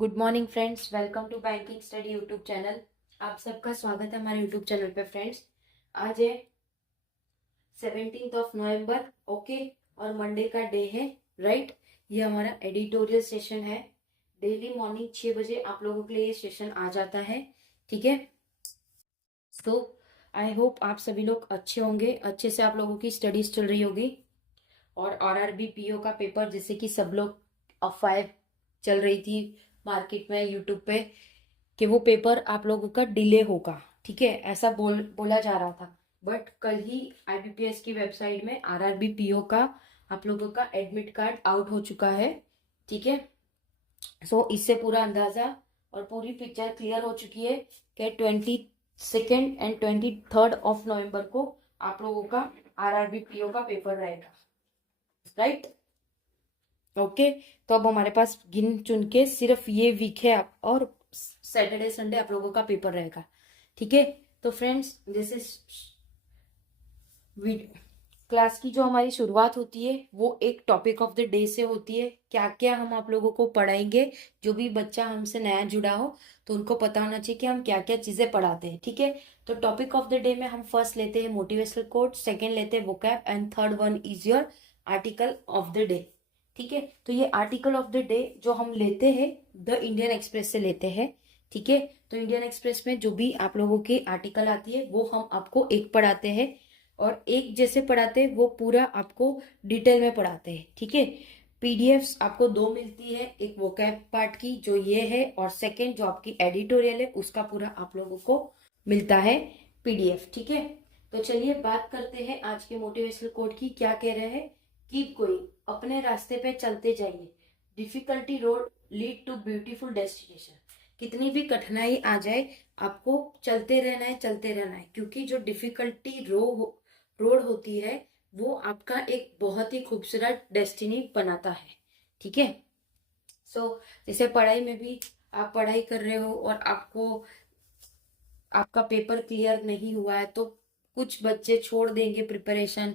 Good morning friends, welcome to banking study YouTube channel. आप सबका स्वागत है हमारे यूट्यूब चैनल पे फ्रेंड्स। आज है 17 नवंबर, ओके, और मंडे का डे है, राइट। ये हमारा एडिटोरियल सेशन है। डेली मॉर्निंग 6 बजे आप लोगों के लिए ये सेशन आ जाता है, ठीक है। तो आई होप आप सभी लोग अच्छे होंगे, अच्छे से आप लोगों की स्टडीज चल रही होगी। और आरआरबी पीओ का पेपर, जैसे कि सब लोग अफवाह चल रही थी मार्केट में, यूट्यूब पे, कि वो पेपर आप लोगों का डिले होगा, ठीक है, ऐसा बोला जा रहा था। बट कल ही आईबीपीएस की वेबसाइट में आरआरबी पीओ का आप लोगों का एडमिट कार्ड आउट हो चुका है, ठीक है। सो इससे पूरा अंदाजा और पूरी पिक्चर क्लियर हो चुकी है कि 22 एंड 23 नवंबर को आप लोगों का आरआरबी पीओ का पेपर रहेगा, राइट। ओके, तो अब हमारे पास गिन चुन के सिर्फ ये वीक है और सैटरडे संडे आप लोगों का पेपर रहेगा, ठीक है। तो फ्रेंड्स, जैसे क्लास की जो हमारी शुरुआत होती है वो एक टॉपिक ऑफ द डे से होती है। क्या क्या हम आप लोगों को पढ़ाएंगे, जो भी बच्चा हमसे नया जुड़ा हो तो उनको पता होना चाहिए कि हम क्या क्या चीजें पढ़ाते हैं, ठीक है। तो टॉपिक ऑफ द डे में हम फर्स्ट लेते हैं मोटिवेशनल कोट, सेकंड लेते हैं vocab, and third one is your article of the day, ठीक है। तो ये आर्टिकल ऑफ द डे जो हम लेते हैं द इंडियन एक्सप्रेस से लेते हैं, ठीक है। तो इंडियन एक्सप्रेस में जो भी आप लोगों की आर्टिकल आती है वो हम आपको एक पढ़ाते हैं, और एक जैसे पढ़ाते हैं वो पूरा आपको डिटेल में पढ़ाते हैं, ठीक है। पीडीएफ्स आपको दो मिलती है, एक वोकैब पार्ट की जो ये है, और सेकंड जो आपकी एडिटोरियल है उसका पूरा आप लोगों को मिलता है पीडीएफ, ठीक है। तो चलिए बात करते हैं आज के मोटिवेशनल कोट की। क्या कह रहे हैं? कीप गोइंग, अपने रास्ते पे चलते जाइए, difficulty road lead to beautiful destination. कितनी भी कठिनाई आ जाए आपको चलते रहना है, चलते रहना है, क्योंकि जो डिफिकल्टी रोड होती है वो आपका एक बहुत ही खूबसूरत डेस्टिनी बनाता है, ठीक है। सो जैसे पढ़ाई में भी आप पढ़ाई कर रहे हो और आपको आपका पेपर क्लियर नहीं हुआ है तो कुछ बच्चे छोड़ देंगे प्रिपरेशन,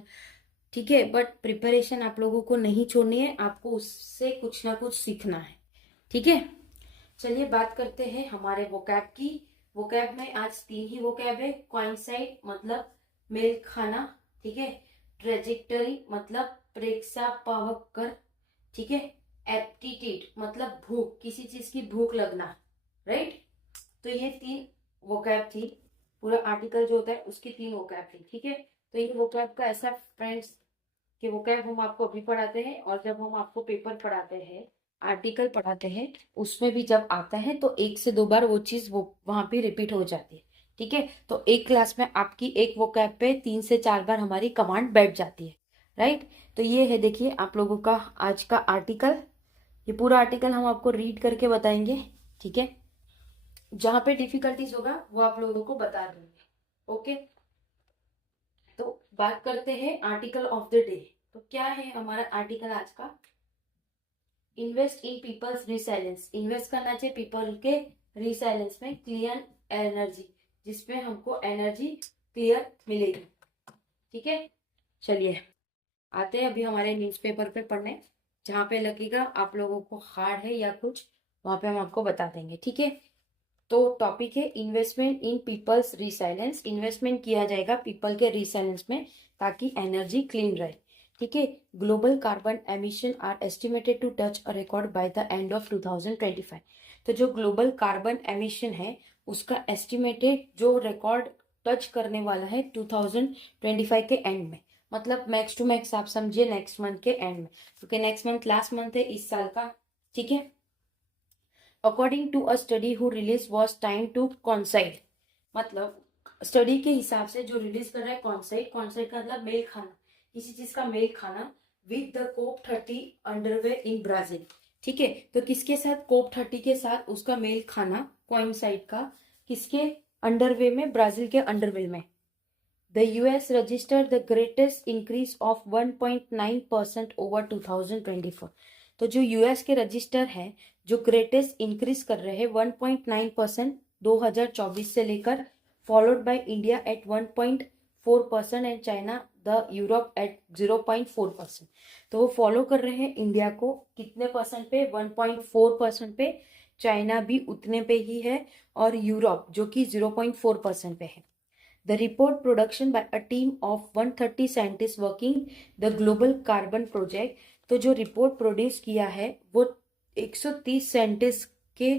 ठीक है। बट प्रिपरेशन आप लोगों को नहीं छोड़नी है, आपको उससे कुछ ना कुछ सीखना है, ठीक है। चलिए बात करते हैं हमारे वोकैब की। वोकैब में आज तीन ही वोकैब है। कोइंसाइड मतलब मेल खाना, ठीक है। ट्रेजेक्टरी मतलब प्रेक्षापावक कर, ठीक है। एप्टीट्यूड मतलब भूख, किसी चीज की भूख लगना, राइट। तो ये तीन वोकैब थी। पूरा आर्टिकल जो होता है उसकी तीन वोकैब थी, ठीक है। तो ये वोकैब का ऐसा फ्रेंड्स कि वोकैब हम आपको अभी पढ़ाते हैं, और जब हम आपको पेपर पढ़ाते हैं, आर्टिकल पढ़ाते हैं, उसमें भी जब आता है तो एक से दो बार वो चीज वो वहां पे रिपीट हो जाती है, ठीक है। तो एक क्लास में आपकी एक वोकैब पे 3 से 4 बार हमारी कमांड बैठ जाती है, राइट। तो ये है, देखिए आप लोगों का आज का आर्टिकल। ये पूरा आर्टिकल हम आपको रीड करके बताएंगे, ठीक है। जहां पे डिफिकल्टीज होगा वो आप लोगों को बता देंगे, ओके। तो बात करते हैं आर्टिकल ऑफ द डे। तो क्या है हमारा आर्टिकल आज का? Invest in people's resilience, invest करना चाहिए पीपल के रिसाइलेंस में, क्लियर एनर्जी, जिसमें हमको एनर्जी क्लियर मिलेगी, ठीक है। चलिए आते हैं अभी हमारे न्यूज़पेपर पे पढ़ने। जहाँ पे लगेगा आप लोगों को हार्ड है या कुछ, वहां पे हम आपको बता देंगे, ठीक है। तो टॉपिक है investment in people's resilience. Investment किया जाएगा पीपल के रिसाइलेंस में ताकि एनर्जी क्लीन रहे, ठीक है। Global carbon emission are estimated to touch a record by the end of 2025। तो जो ग्लोबल कार्बन एमिशन है उसका एस्टिमेटेड जो रिकॉर्ड टच करने वाला है 2025 के एंड में, मतलब मैक्स टू मैक्स आप समझिए नेक्स्ट मंथ के एंड में, क्योंकि नेक्स्ट मंथ लास्ट मंथ है इस साल का, ठीक है। According to a study who release was time to coincide, मतलब स्टडी के हिसाब से जो रिलीज कर रहा है कॉन्साइड, कॉन्साइड का मतलब मेल खाना, किसी चीज का मेल खाना, with the COP 30 underway in Brazil, ठीक है। तो किसके साथ? कोप 30 के साथ उसका मेल खाना कोइंसाइड का, किसके अंडरवे में? ब्राजील के अंडरवे में। The US registered the greatest increase of 1.9% over 2024। तो जो यूएस के रजिस्टर है जो ग्रेटेस्ट इंक्रीज कर रहे हैं 1.9% 2024 से लेकर, followed by India at 1.4% and China the Europe at 0.4%। तो वो फॉलो कर रहे हैं इंडिया को कितने परसेंट पे? 1.4% पे, चाइना भी उतने पे ही है, और यूरोप जो कि 0.4% पे है। The report production by a team of 130 scientist working the global carbon project. तो जो रिपोर्ट प्रोड्यूस किया है वो 130 साइंटिस्ट के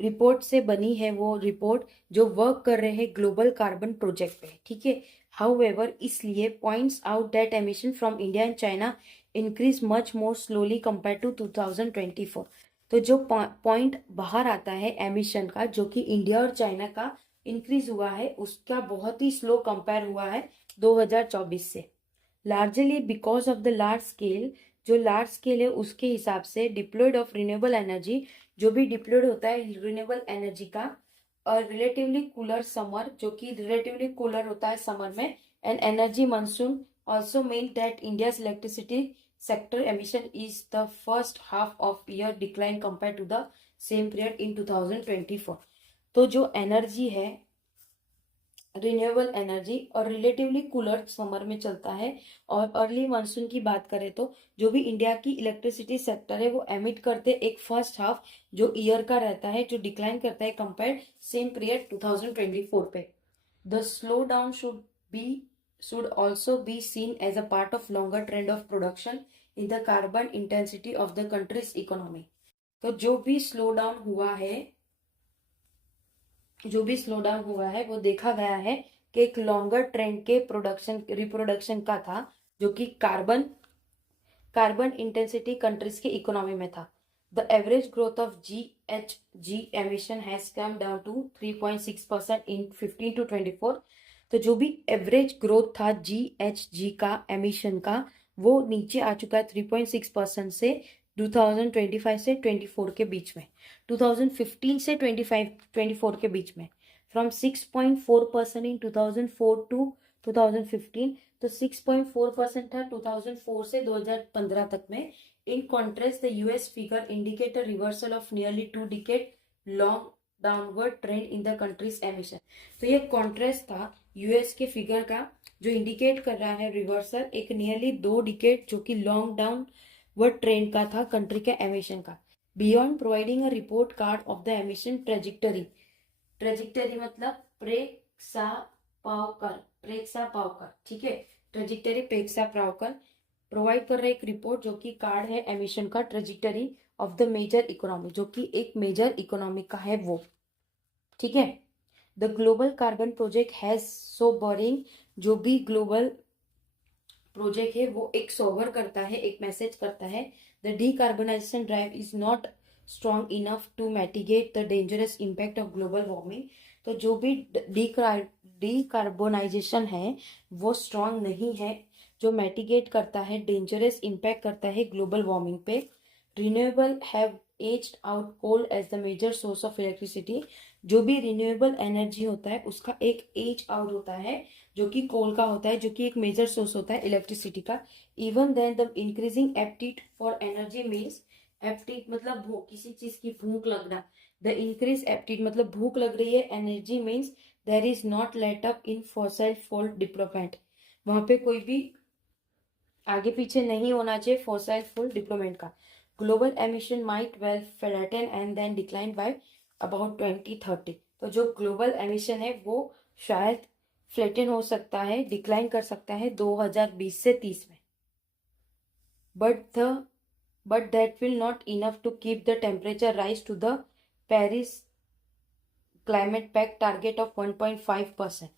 रिपोर्ट से बनी है, वो रिपोर्ट जो वर्क कर रहे हैं ग्लोबल कार्बन प्रोजेक्ट पे, ठीक है। हाउएवर, इसलिए points out that emission from India and China increase much more slowly compare to 2024। तो जो पॉइंट बाहर आता है एमिशन का, जो कि इंडिया और चाइना का इंक्रीज हुआ है, उसका बहुत ही स्लो कंपेयर हुआ है 2024 से। Largely because of the large scale, जो लार्ज स्केल है उसके हिसाब से डिप्लॉयड ऑफ रिन्यूएबल एनर्जी, जो भी डिप्लॉयड होता है रिन्यूएबल एनर्जी का, और रिलेटिवली कूलर समर, जो कि रिलेटिवली कूलर होता है समर में, and energy monsoon also mean that India's electricity sector emission is the first half of year decline compare to the same period in 2024। तो जो energy है रिन्यूएबल एनर्जी और relatively cooler summer में चलता है, और अर्ली मानसून की बात करें तो जो भी इंडिया की इलेक्ट्रिसिटी सेक्टर है वो एमिट करते एक फर्स्ट हाफ जो ईयर का रहता है, जो डिक्लाइन करता है कंपेयर सेम पीरियड 2024 पे। The slow down should also be seen as a part of longer trend of production in the carbon intensity of the country's economy. तो जो भी स्लो डाउन हुआ है वो देखा गया है कि एक लॉन्गर ट्रेंड के रिप्रोडक्शन का था, जो कि कार्बन इंटेंसिटी कंट्रीज के इकोनॉमी में था। The average growth of GHG emission has come down to 3.6% in 15 to 24। तो जो भी एवरेज ग्रोथ था GHG का एमिशन का, वो नीचे आ चुका है 3.6% से 2025 से 24 के बीच में, 2015 से 24 के बीच में। फ्रॉम 6.4% इन 2004 टू 2015, तो 6.4% था 2004 से 2015 तक में। In contrast the US figure indicate a reversal of nearly 2 decade long downward trend in the countries emission. तो ये कॉन्ट्रेस्ट था यूएस के फिगर का, जो इंडिकेट कर रहा है रिवर्सल एक नियरली 2 डिकेड जो कि लॉन्ग डाउनवर्ड ट्रेंड का था कंट्री के एमिशन का। Beyond providing a report card of the emission trajectory मतलब प्रेक्षा पावकर, ठीक है। ट्रेजिक्टरी प्रेक्षा पावकर प्रोवाइड कर रहे एक रिपोर्ट जो कि कार्ड है एमिशन का ट्रेजिक्टरी ऑफ द मेजर इकोनॉमी, जो कि एक मेजर इकोनॉमी का है वो, ठीक है। The global carbon project has so boring, जो भी ग्लोबल प्रोजेक्ट है वो एक सोवर करता है, एक मैसेज करता है। The decarbonization drive is not strong enough to mitigate the dangerous impact of global warming. तो जो भी डीकार्बोनाइजेशन है वो स्ट्रॉन्ग नहीं है, जो मैटिगेट करता है, डेंजरस इम्पैक्ट करता है ग्लोबल वार्मिंग पे। Renewable have edged out coal as the major source of electricity. जो भी रिन्यूएबल एनर्जी होता है उसका एक एज आउट होता है, जो कि कोल का होता है, जो कि एक मेजर सोर्स होता है इलेक्ट्रिसिटी का। Even then the increasing appetite for energy means, appetite मतलब भूख, किसी चीज की भूख लगना। द इंक्रीज एप्टीट मतलब भूख लग रही है, energy means there is not let up in fossil fuel deployment. वहां पे कोई भी आगे पीछे नहीं होना चाहिए फॉसिल फ्यूल डिप्लोमेंट का। Global emission might well flatten and then decline by about 2030। तो जो ग्लोबल एमिशन है वो शायद फ्लैटन हो सकता है, डिक्लाइन कर सकता है 2020 से 30 में। But that will not enough to keep the temperature rise to the Paris climate pact target of 1.5%।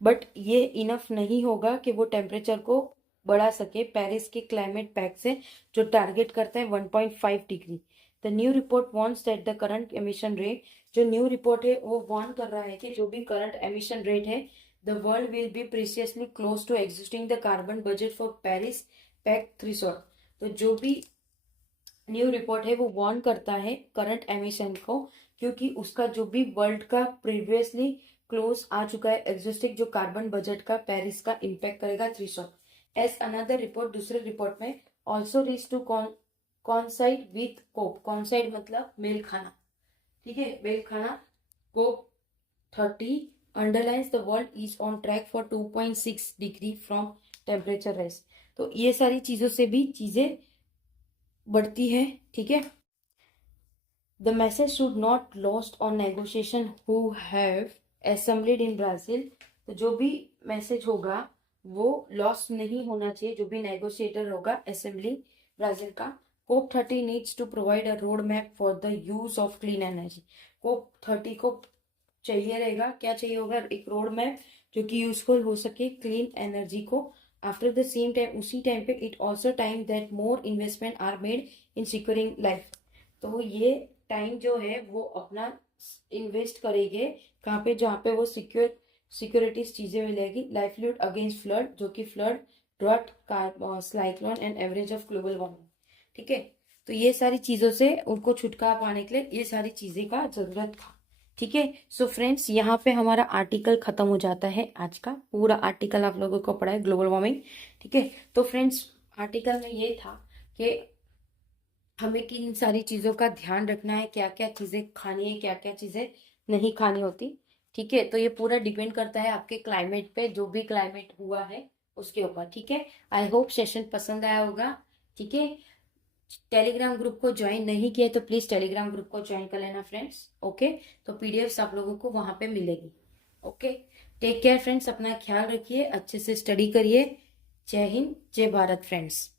But ये इनफ नहीं होगा कि वो टेम्परेचर को बढ़ा सके पेरिस के क्लाइमेट पैक्ट से, जो टारगेट करता है 1.5 degree. The new report warns that the current emission rate, जो न्यू रिपोर्ट है वो वार्न कर रहा है कि जो भी करंट एमिशन रेट है, the world will be precisely close to existing the carbon budget for Paris pact threshold. तो जो भी न्यू रिपोर्ट है वो वार्न करता है करंट एमिशन को, क्योंकि उसका जो भी वर्ल्ड का प्रीवियसली क्लोज आ चुका है एग्जिस्टिंग जो कार्बन बजट का पेरिस का इम्पैक्ट करेगा 300। एज अनदर रिपोर्ट, दूसरे रिपोर्ट में also reach to coincide with COP, coincide मतलब मेल खाना, ठीक है, मेल खाना। COP 30 underlines the world is on track for 2.6 degree from temperature rise. तो ये सारी चीजों से भी चीजें बढ़ती है, ठीक है। The message should not lost on negotiation who have assembled in Brazil. तो जो भी मैसेज होगा वो लॉस्ट नहीं होना चाहिए, जो भी नेगोशिएटर होगा असेंबली ब्राजील का। COP 30 needs to provide a road map for the use of clean energy. COP 30 को चाहिए रहेगा, क्या चाहिए होगा, एक रोड मैप जो कि यूजफुल हो सके क्लीन एनर्जी को। आफ्टर द सेम टाइम, उसी टाइम पे, it also time that more investment are made in securing life. तो ये टाइम जो है वो अपना इन्वेस्ट करेंगे कहाँ पे, जहाँ पे वो सिक्योरिटीज चीजें मिलेगी। लाइवलीहुड अगेंस्ट फ्लड, जो कि flood, drought, cyclone and average of global warming. ठीक है, तो ये सारी चीजों से उनको छुटकारा पाने के लिए ये सारी चीजें का जरूरत था। ठीक है, सो फ्रेंड्स यहाँ पे हमारा आर्टिकल खत्म हो जाता है। आज का पूरा आर्टिकल आप लोगों को पढ़ा है ग्लोबल वार्मिंग। ठीक है, तो फ्रेंड्स आर्टिकल में ये था कि हमें किन सारी चीजों का ध्यान रखना है, क्या क्या चीजें खानी है, क्या क्या चीजें नहीं खानी होती। ठीक है, तो ये पूरा डिपेंड करता है आपके क्लाइमेट पे, जो भी क्लाइमेट हुआ है उसके ऊपर। ठीक है, आई होप सेशन पसंद आया होगा। ठीक है, टेलीग्राम ग्रुप को ज्वाइन नहीं किया तो प्लीज टेलीग्राम ग्रुप को ज्वाइन कर लेना फ्रेंड्स। ओके, तो पीडीएफ आप लोगों को वहां पे मिलेगी। ओके, टेक केयर फ्रेंड्स, अपना ख्याल रखिए, अच्छे से स्टडी करिए। जय हिंद, जय भारत फ्रेंड्स।